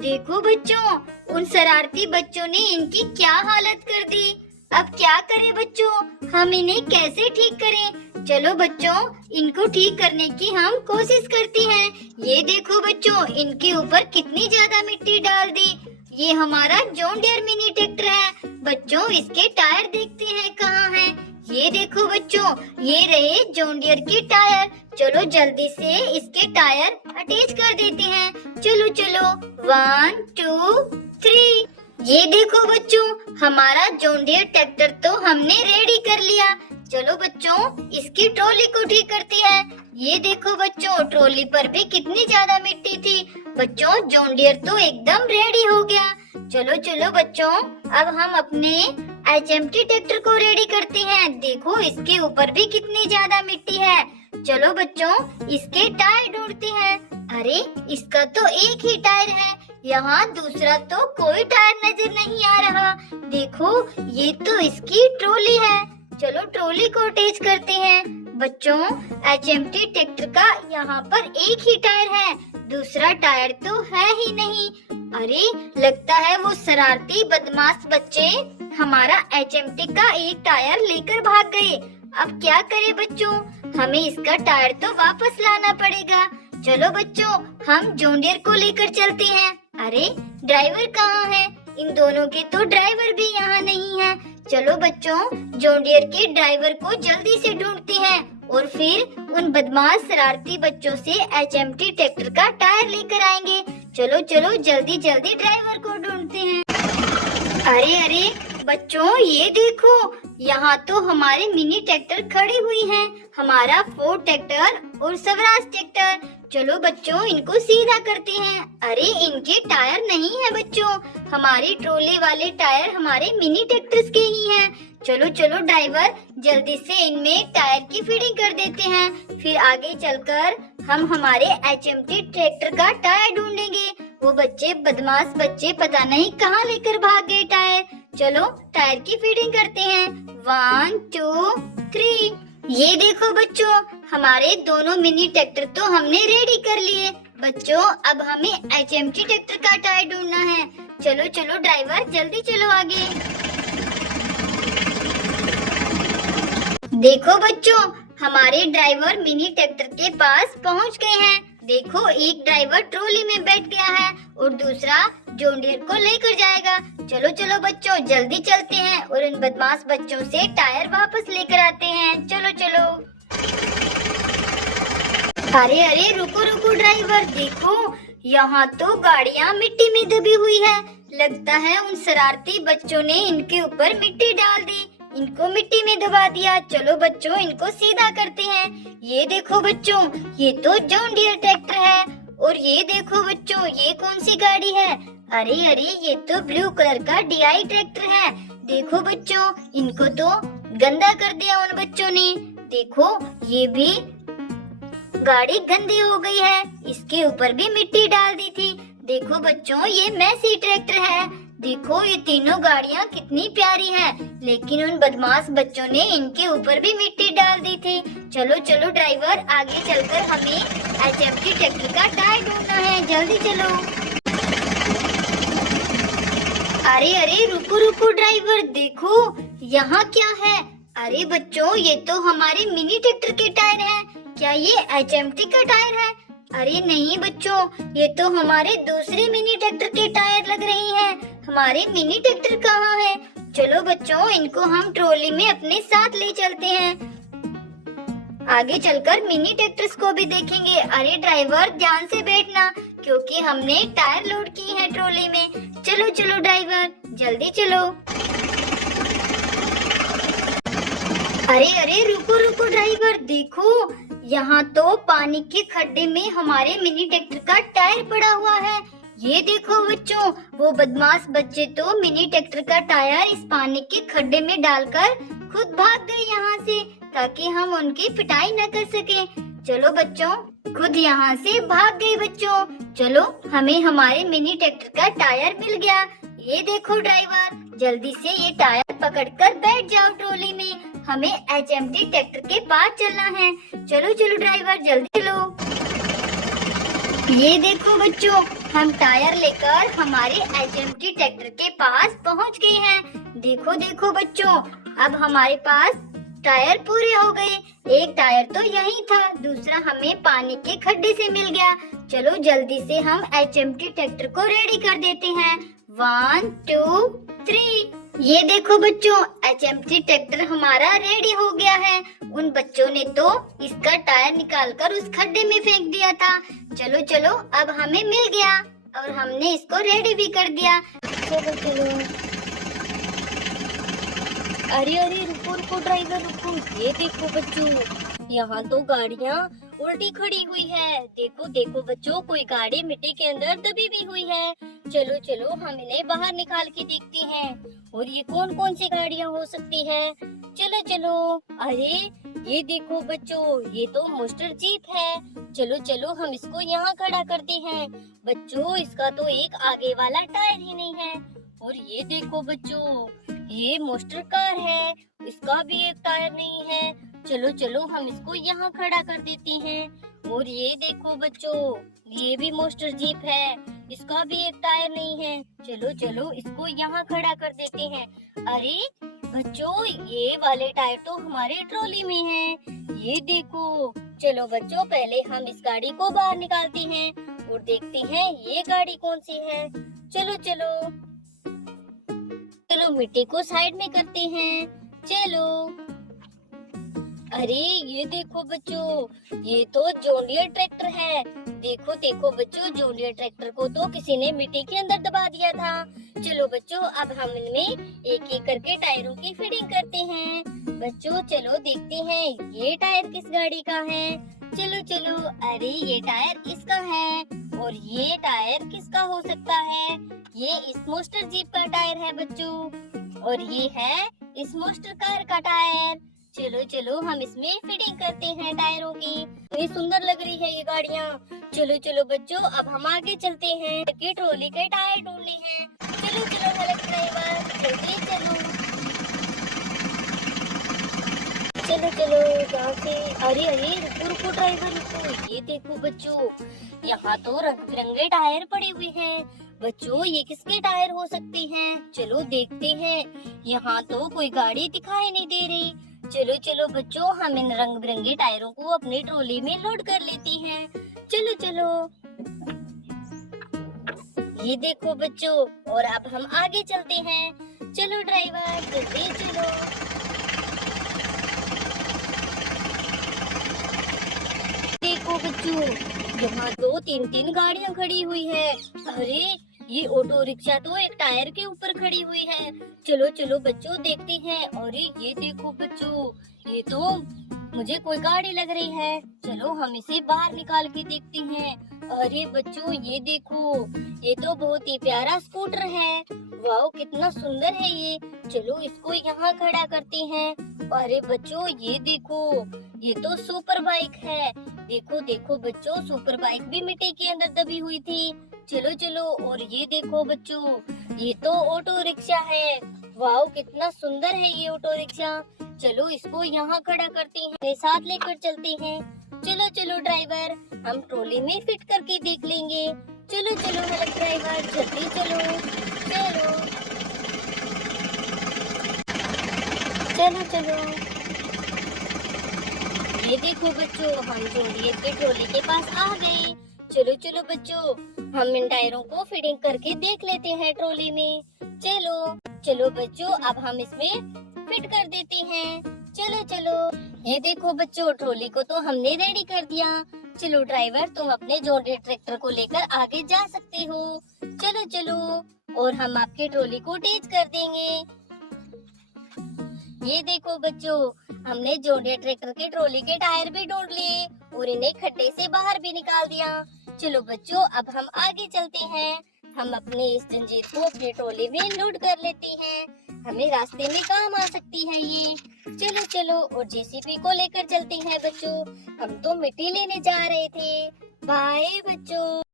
देखो बच्चों, उन शरारती बच्चों ने इनकी क्या हालत कर दी। अब क्या करें बच्चों, हम इन्हें कैसे ठीक करें। चलो बच्चों, इनको ठीक करने की हम कोशिश करते हैं। ये देखो बच्चों, इनके ऊपर कितनी ज्यादा मिट्टी डाल दी। ये हमारा जॉन डियर मिनी ट्रैक्टर है। बच्चों, इसके टायर देखते हैं कहाँ हैं। ये देखो बच्चों, ये रहे जॉन डियर के टायर। चलो जल्दी से इसके टायर अटैच कर देते हैं। चलो चलो, 1 2 3। ये देखो बच्चों, हमारा जॉन डियर ट्रैक्टर तो हमने रेडी कर लिया। चलो बच्चों, इसकी ट्रॉली को ठीक करते हैं। ये देखो बच्चों, ट्रॉली पर भी कितनी ज्यादा मिट्टी थी। बच्चों, जॉन डियर तो एकदम रेडी हो गया। चलो चलो बच्चों, अब हम अपने HMT ट्रैक्टर को रेडी करते हैं। देखो, इसके ऊपर भी कितनी ज्यादा मिट्टी है। चलो बच्चों, इसके टायर ढूंढते हैं। अरे, इसका तो एक ही टायर है, यहाँ दूसरा तो कोई टायर नजर नहीं आ रहा। देखो, ये तो इसकी ट्रॉली है। चलो ट्रॉली को अटैच करते हैं। बच्चों, HMT ट्रैक्टर का यहाँ पर एक ही टायर है, दूसरा टायर तो है ही नहीं। अरे, लगता है वो शरारती बदमाश बच्चे हमारा HMT का एक टायर लेकर भाग गए। अब क्या करें बच्चों, हमें इसका टायर तो वापस लाना पड़ेगा। चलो बच्चों, हम जॉन डियर को लेकर चलते हैं। अरे, ड्राइवर कहाँ है? इन दोनों के तो ड्राइवर भी यहाँ नहीं है। चलो बच्चों, जॉन डियर के ड्राइवर को जल्दी से ढूंढते हैं और फिर उन बदमाश शरारती बच्चों से HMT ट्रैक्टर का टायर लेकर आएंगे। चलो चलो, जल्दी जल्दी ड्राइवर को ढूंढते हैं। अरे अरे बच्चों, ये देखो, यहाँ तो हमारे मिनी ट्रैक्टर खड़ी हुई हैं। हमारा फोर्ड ट्रैक्टर और स्वराज ट्रैक्टर। चलो बच्चों, इनको सीधा करते हैं। अरे, इनके टायर नहीं है बच्चों, हमारी ट्रॉली वाले टायर हमारे मिनी ट्रैक्टर्स के ही हैं। चलो चलो ड्राइवर, जल्दी से इनमें टायर की फिटिंग कर देते हैं। फिर आगे चलकर हम हमारे HMT ट्रैक्टर का टायर ढूंढेंगे। वो बच्चे, बदमाश बच्चे, पता नहीं कहाँ लेकर भाग गए टायर। चलो टायर की फिटिंग करते हैं। 1 2 3। ये देखो बच्चों, हमारे दोनों मिनी ट्रैक्टर तो हमने रेडी कर लिए। बच्चों, अब हमें HMT ट्रैक्टर का टायर ढूंढना है। चलो चलो ड्राइवर, जल्दी चलो आगे। देखो बच्चों, हमारे ड्राइवर मिनी ट्रैक्टर के पास पहुंच गए हैं। देखो, एक ड्राइवर ट्रॉली में बैठ गया है और दूसरा जॉन डियर को लेकर जाएगा। चलो चलो बच्चों, जल्दी चलते हैं और इन बदमाश बच्चों से टायर वापस लेकर आते हैं। चलो चलो। अरे अरे, रुको रुको ड्राइवर, देखो, यहाँ तो गाड़ियाँ मिट्टी में दबी हुई है। लगता है उन शरारती बच्चों ने इनके ऊपर मिट्टी डाल दी, इनको मिट्टी में दबा दिया। चलो बच्चों, इनको सीधा करते हैं। ये देखो बच्चों, ये तो जॉन डियर ट्रैक्टर है। और ये देखो बच्चों, ये कौन सी गाड़ी है? अरे अरे, ये तो ब्लू कलर का DI ट्रैक्टर है। देखो बच्चों, इनको तो गंदा कर दिया उन बच्चों ने। देखो, ये भी गाड़ी गंदी हो गई है, इसके ऊपर भी मिट्टी डाल दी थी। देखो बच्चों, ये मैसी ट्रैक्टर है। देखो, ये तीनों गाड़ियाँ कितनी प्यारी हैं, लेकिन उन बदमाश बच्चों ने इनके ऊपर भी मिट्टी डाल दी थी। चलो चलो ड्राइवर, आगे चलकर हमें HMT ट्रैक्टर का टायर ढूंढना है। जल्दी चलो। अरे अरे, रुको रुको ड्राइवर, देखो, यहाँ क्या है? अरे बच्चों, ये तो हमारे मिनी ट्रैक्टर के टायर हैं। क्या ये HMT का टायर है? अरे नहीं बच्चों, ये तो हमारे दूसरे मिनी ट्रैक्टर के टायर लग रही हैं। हमारे मिनी ट्रैक्टर कहाँ है? चलो बच्चों, इनको हम ट्रॉली में अपने साथ ले चलते हैं। आगे चलकर मिनी ट्रैक्टर्स को भी देखेंगे। अरे ड्राइवर, ध्यान से बैठना, क्योंकि हमने टायर लोड की है ट्रॉली में। चलो चलो ड्राइवर, जल्दी चलो। अरे अरे, रुको रुको ड्राइवर, देखो, यहाँ तो पानी के खड्डे में हमारे मिनी ट्रैक्टर का टायर पड़ा हुआ है। ये देखो बच्चों, वो बदमाश बच्चे तो मिनी ट्रैक्टर का टायर इस पानी के खड्डे में डालकर खुद भाग गए यहाँ से, ताकि हम उनकी पिटाई न कर सके। चलो बच्चों, खुद यहाँ से भाग गए बच्चों। चलो, हमें हमारे मिनी ट्रैक्टर का टायर मिल गया। ये देखो ड्राइवर, जल्दी से ये टायर पकड़कर बैठ जाओ ट्रॉली में। हमें HMT ट्रैक्टर के पास चलना है। चलो चलो ड्राइवर, जल्दी चलो। ये देखो बच्चों, हम टायर लेकर हमारे एचएमटी ट्रैक्टर के पास पहुंच गए हैं। देखो देखो बच्चों, अब हमारे पास टायर पूरे हो गए। एक टायर तो यही था, दूसरा हमें पानी के खड्डे से मिल गया। चलो जल्दी से हम एचएमटी ट्रैक्टर को रेडी कर देते हैं। 1 2 3। ये देखो बच्चों, एचएमटी ट्रैक्टर हमारा रेडी हो गया है। उन बच्चों ने तो इसका टायर निकालकर उस खड्डे में फेंक दिया था। चलो चलो, अब हमें मिल गया और हमने इसको रेडी भी कर दिया। चलो चलो। अरे अरे रुको रुको ड्राइवर रुको, ये देखो बच्चों, यहाँ तो गाड़ियाँ उल्टी खड़ी हुई है। देखो देखो बच्चों, कोई गाड़ी मिट्टी के अंदर दबी भी हुई है। चलो चलो, हम इन्हें बाहर निकाल के देखते हैं। और ये कौन कौन सी गाड़ियाँ हो सकती है? चलो चलो। अरे ये देखो बच्चों, ये तो मोस्टर जीप है। चलो चलो, हम इसको यहाँ खड़ा करते हैं। बच्चों, इसका तो एक आगे वाला टायर ही नहीं है। और ये देखो बच्चों, ये मोस्टर कार है, इसका भी एक टायर नहीं है। चलो चलो, हम इसको यहाँ खड़ा कर देते हैं। और ये देखो बच्चों, ये भी मोस्टर जीप है, इसका भी एक टायर नहीं है। चलो चलो, इसको यहाँ खड़ा कर देते हैं। अरे बच्चों, ये वाले टायर तो हमारे ट्रॉली में है, ये देखो। चलो बच्चों, पहले हम इस गाड़ी को बाहर निकालते हैं और देखते हैं ये गाड़ी कौन सी है। चलो चलो चलो, मिट्टी को साइड में करते हैं। चलो। अरे ये देखो बच्चों, ये तो जॉन डियर ट्रैक्टर है। देखो देखो बच्चों, जॉन डियर ट्रैक्टर को तो किसी ने मिट्टी के अंदर दबा दिया था। चलो बच्चों, अब हम इनमें एक एक करके टायरों की फिटिंग करते हैं। बच्चों चलो देखते हैं ये टायर किस गाड़ी का है। चलो चलो। अरे ये टायर इसका है। और ये टायर किसका हो सकता है? ये इस मोस्टर जीप का टायर है बच्चों। और ये है इस मोस्टर कार का टायर। चलो चलो, हम इसमें फिटिंग करते हैं टायरों की। ये सुंदर लग रही है ये गाड़ियाँ। चलो चलो बच्चों, अब हम आगे चलते हैं कि ट्रॉली के टायर ढूंढने हैं। चलो चलो हेल्प ड्राइवर, जल्दी चलो। चलो चलो यहाँ से। अरे अरे रुको रुको ड्राइवर रुको, ये देखो बच्चों, यहाँ तो रंग बिरंगे टायर पड़े हुए हैं। बच्चों, ये किसके टायर हो सकते हैं? चलो देखते हैं। यहाँ तो कोई गाड़ी दिखाई नहीं दे रही। चलो चलो बच्चों, हम इन रंग बिरंगे टायरों को अपनी ट्रॉली में लोड कर लेते हैं। चलो चलो। ये देखो बच्चों, और अब हम आगे चलते हैं। चलो ड्राइवर, जल्दी चलो। देखो बच्चों, यहाँ तो तीन तीन गाड़ियाँ खड़ी हुई है। अरे ये ऑटो रिक्शा तो एक टायर के ऊपर खड़ी हुई है। चलो चलो बच्चों, देखते हैं। अरे ये देखो बच्चों, ये तो मुझे कोई गाड़ी लग रही है। चलो हम इसे बाहर निकाल के देखते हैं। अरे बच्चों ये देखो, ये तो बहुत ही प्यारा स्कूटर है। वाह कितना सुंदर है ये। चलो इसको यहाँ खड़ा करते हैं। अरे बच्चों ये देखो, ये तो सुपर बाइक है। देखो देखो बच्चों, सुपर बाइक भी मिट्टी के अंदर दबी हुई थी। चलो चलो। और ये देखो बच्चों, ये तो ऑटो रिक्शा है। वाह कितना सुंदर है ये ऑटो रिक्शा। चलो इसको यहाँ खड़ा करते हैं, साथ लेकर चलते हैं। चलो चलो ड्राइवर, हम ट्रॉली में फिट करके देख लेंगे। चलो चलो हेल्प ड्राइवर, जल्दी चलो। चलो चलो चलो। ये देखो बच्चों, हम जूलियट के ट्रॉली के पास आ गए। चलो चलो बच्चों, हम इन टायरों को फिटिंग करके देख लेते हैं ट्रॉली में। चलो चलो बच्चों, अब हम इसमें फिट कर देते हैं। चलो चलो। ये देखो बच्चों, ट्रॉली को तो हमने रेडी कर दिया। चलो ड्राइवर, तुम अपने जॉन डियर ट्रैक्टर को लेकर आगे जा सकते हो। चलो चलो। और हम आपके ट्रॉली को टीच कर देंगे। ये देखो बच्चों, हमने जॉन डियर ट्रैक्टर के ट्रॉली के टायर भी ढूंढ लिए और इन्हें खड्डे से बाहर भी निकाल दिया। चलो बच्चों, अब हम आगे चलते हैं। हम अपने इस जंजीर को अपने ट्रॉली में लोड कर लेते हैं। हमें रास्ते में काम आ सकती है ये। चलो चलो। और जेसीबी को लेकर चलते हैं बच्चों। हम तो मिट्टी लेने जा रहे थे। बाय बच्चों।